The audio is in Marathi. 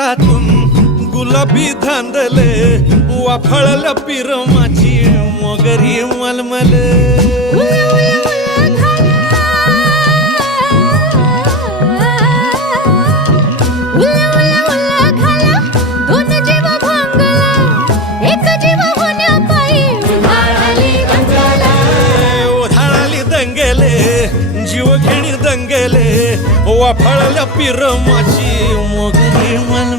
पोटातून गुलाबी धांदले वाफळल्या पिरमाची मोगरी मलमल जीव घेणी दंगेले वाफळल्या पिरमाची